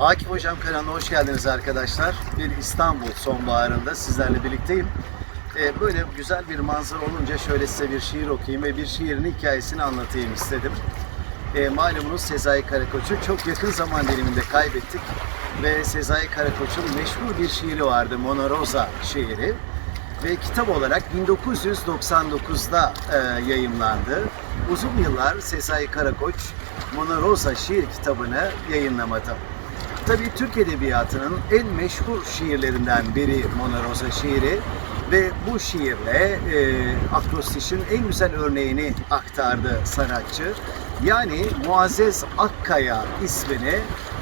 Akif Hocam kanalına hoş geldiniz arkadaşlar. Bir İstanbul sonbaharında sizlerle birlikteyim. Ee, böyle güzel bir manzara olunca şöyle size bir şiir okuyayım ve bir şiirin hikayesini anlatayım istedim. Ee, malumunuz Sezai Karakoç'u çok yakın zaman diliminde kaybettik. Ve Sezai Karakoç'un meşhur bir şiiri vardı, Mona Rosa şiiri. Ve kitap olarak 1999'da e, yayımlandı. Uzun yıllar Sezai Karakoç Mona Rosa şiir kitabını yayınlamadı. Tabii Türk Edebiyatı'nın en meşhur şiirlerinden biri Mona Rosa şiiri ve bu şiirle e, akrostişin en güzel örneğini aktardı sanatçı. Yani Muazzez Akkaya ismini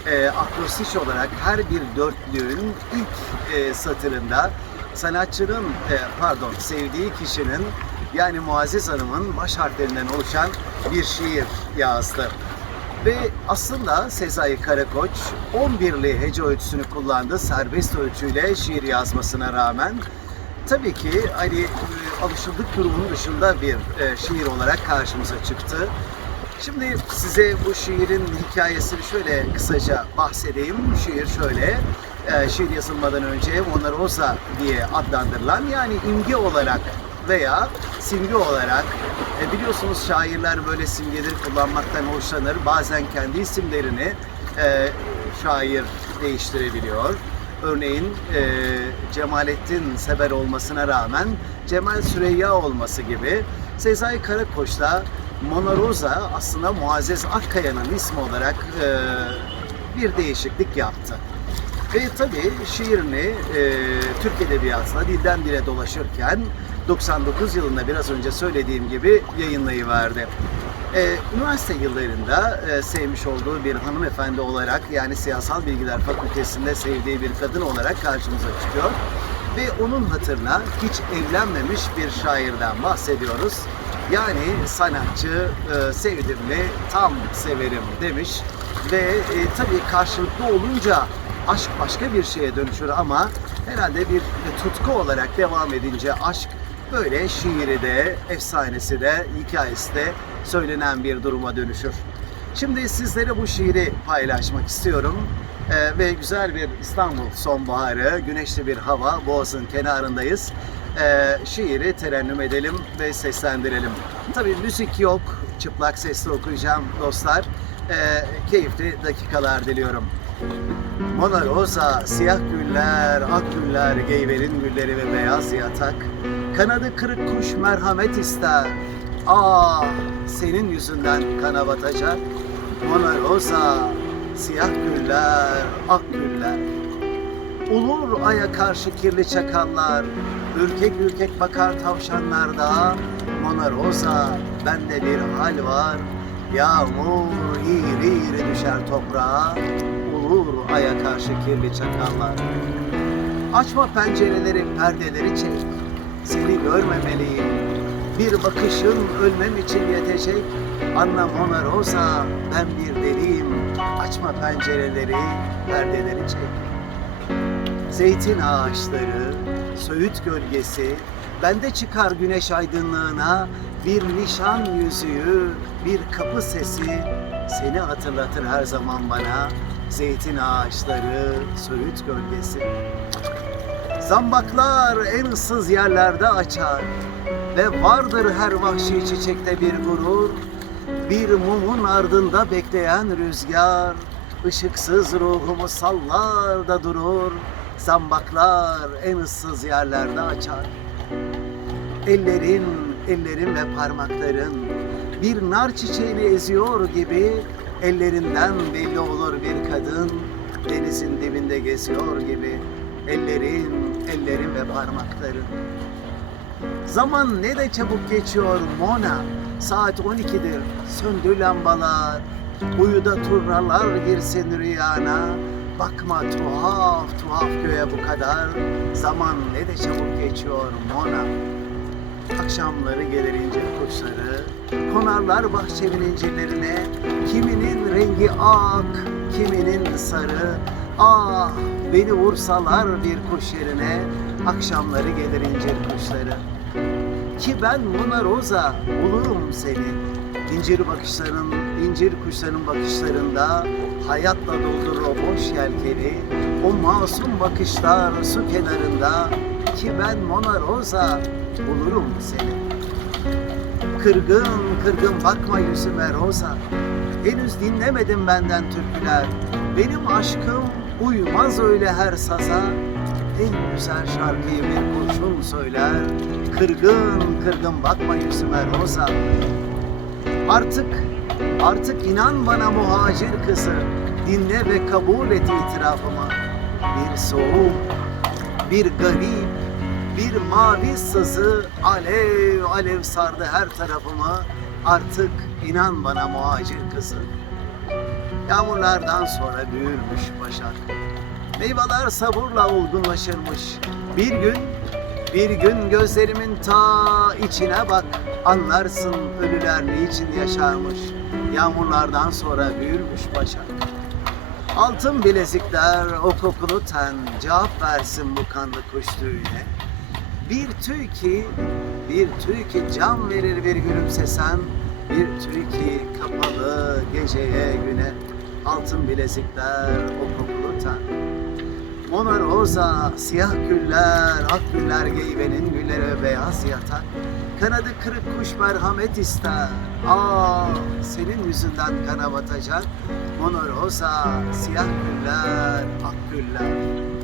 e, akrostiş olarak her bir dörtlüğün ilk e, satırında sanatçının, e, pardon sevdiği kişinin yani Muazzez Hanım'ın baş harflerinden oluşan bir şiir yazdı. Ve aslında Sezai Karakoç 11'li hece ölçüsünü kullandı serbest ölçüyle şiir yazmasına rağmen. Tabii ki hani e, alışıldık durumun dışında bir e, şiir olarak karşımıza çıktı. Şimdi size bu şiirin hikayesini şöyle kısaca bahsedeyim. Şiir şöyle, e, şiir yazılmadan önce Mona Rosa diye adlandırılan yani imge olarak veya simge olarak e, biliyorsunuz şairler böyle simgeleri kullanmaktan hoşlanır. Bazen kendi isimlerini e, şair değiştirebiliyor. Örneğin e, Cemalettin Sever olmasına rağmen Cemal Süreyya olması gibi Sezai Karakoç'ta Mona Rosa aslında Muazzez Akkaya'nın ismi olarak e, bir değişiklik yaptı. Ve tabii şiirini e, Türk Edebiyatı'na dilden dile dolaşırken 99 yılında biraz önce söylediğim gibi yayınlayıverdi. E, üniversite yıllarında e, sevmiş olduğu bir hanımefendi olarak yani Siyasal Bilgiler Fakültesinde sevdiği bir kadın olarak karşımıza çıkıyor. Ve onun hatırına hiç evlenmemiş bir şairden bahsediyoruz. Yani sanatçı e, sevdim mi tam severim demiş. Ve e, tabii karşılıklı olunca aşk başka bir şeye dönüşür ama herhalde bir tutku olarak devam edince aşk böyle şiiri de, efsanesi de, hikayesi de söylenen bir duruma dönüşür. Şimdi sizlere bu şiiri paylaşmak istiyorum. Ee, ve güzel bir İstanbul sonbaharı, güneşli bir hava, Boğaz'ın kenarındayız. Ee, şiiri terennüm edelim ve seslendirelim. Tabii müzik yok, çıplak sesle okuyacağım dostlar. Ee, keyifli dakikalar diliyorum. Mona Rosa, siyah güller, ak güller, geyverin gülleri ve beyaz yatak. Kanadı kırık kuş merhamet ister. Ah, senin yüzünden kana batacak. Mona Rosa, siyah güller, ak güller. Ulur aya karşı kirli çakallar, ürkek ürkek bakar tavşanlarda. Mona Rosa, bende bir hal var. Yağmur iri iri düşer toprağa, ulur aya karşı kirli çakallar. Açma pencereleri, perdeleri çek. Seni görmemeliyim. Bir bakışın ölmem için yetecek. Anla Mona Rosa, ben bir deliyim. Açma pencereleri, perdeleri çek. Zeytin ağaçları, söğüt gölgesi, bende çıkar güneş aydınlığına bir nişan yüzüğü, bir kapı sesi seni hatırlatır her zaman bana. Zeytin ağaçları, söğüt gölgesi. Zambaklar en ıssız yerlerde açar ve vardır her vahşi çiçekte bir gurur. Bir mumun ardında bekleyen rüzgar, ışıksız ruhumu sallar da durur. Zambaklar en ıssız yerlerde açar. Ellerin, ellerin ve parmakların bir nar çiçeğini eziyor gibi ellerinden belli olur bir kadın denizin dibinde geziyor gibi ellerin, ellerin ve parmakların. Zaman ne de çabuk geçiyor Mona. Saat 12'dir. Söndü lambalar. Uyuda turnalar girsin rüyana. Bakma tuhaf tuhaf göğe bu kadar. Zaman ne de çabuk geçiyor Mona. Akşamları gelir incir kuşları, konarlar bahçemin incirlerine. Kiminin rengi ak, kiminin sarı. Ah beni vursalar bir kuş yerine, akşamları gelir incir kuşları. Ki ben Mona Rosa bulurum seni. İncir bakışların, incir kuşların bakışlarında Hayatla doldurur o boş yelkeni O masum bakışlar su kenarında Ki ben Mona Rosa bulurum seni? Kırgın kırgın bakma yüzüme Rosa. Henüz dinlemedim benden türküler. Benim aşkım uymaz öyle her saza. En güzel şarkıyı bir kurşun söyler. Kırgın kırgın bakma yüzüme Rosa. Artık, artık inan bana muhacir kızı. Dinle ve kabul et itirafımı. Bir soğuk, bir garip, bir mavi sızı Alev alev sardı her tarafımı Artık inan bana muhacir kızı Yağmurlardan sonra büyürmüş başak. Meyveler sabırla olgunlaşırmış. Bir gün, bir gün gözlerimin ta içine bak. Anlarsın ölüler niçin yaşarmış. Yağmurlardan sonra büyürmüş başak. Altın bilezikler o kokulu ten. Cevap versin bu kanlı kuş tüyüne Bir tüy ki, bir tüy ki can verir bir gülümsesen Bir tüy ki kapalı geceye güne Altın bilezikler o kokulu ten Mona Rosa, siyah güller, ak güller geybenin gülleri ve beyaz yatak. Kanadı kırık kuş merhamet ister. Aa, senin yüzünden kana batacak. Mona Rosa, siyah güller, ak güller.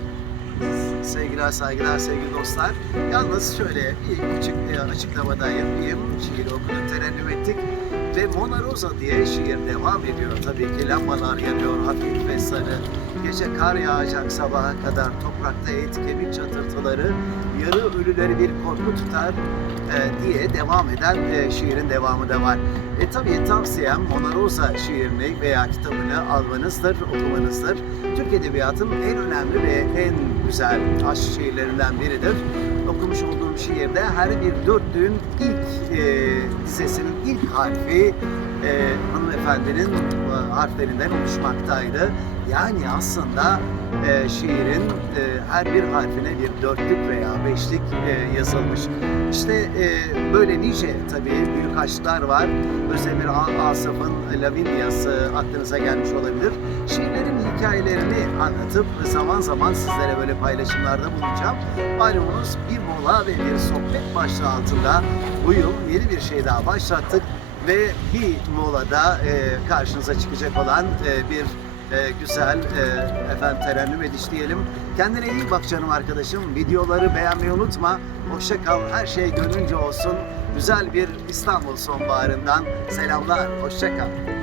Sevgiler, saygılar, sevgili dostlar. Yalnız şöyle bir küçük bir açıklamada yapayım. Şiir okunu terennüm ettik. Ve Mona Rosa diye şiir devam ediyor. Tabii ki lambalar yanıyor hafif ve sarı. Gece kar yağacak sabaha kadar toprakta et kemik çatırtıları yarı ölüleri bir korku tutar e, diye devam eden e, şiirin devamı da var. E tabii tavsiyem Mona Rosa şiirini veya kitabını almanızdır, okumanızdır. Türk Edebiyatı'nın en önemli ve en güzel aşk şiirlerinden biridir. Okumuş olduğum şiirde her bir dörtlüğün ilk e, dizesinin ilk harfi e, hanımefendinin e, harflerinden oluşmaktaydı. Yani aslında e, şiirin e, her bir harfine bir dörtlük veya beşlik e, yazılmış. İşte e, böyle nice tabii büyük aşklar var. Özdemir Asaf'ın Lavinia'sı aklınıza gelmiş olabilir. Şiirlerin hikayelerini anlatıp zaman zaman sizlere böyle paylaşımlarda bulunacağım. Malumunuz bir mola ve bir sohbet başlığı altında bu yıl yeni bir şey daha başlattık ve bir molada e, karşınıza çıkacak olan e, bir e, güzel e, efendim terennüm ediş diyelim. Kendine iyi bak canım arkadaşım. Videoları beğenmeyi unutma. Hoşça kal. Her şey gönlünce olsun. Güzel bir İstanbul sonbaharından selamlar. Hoşça kal.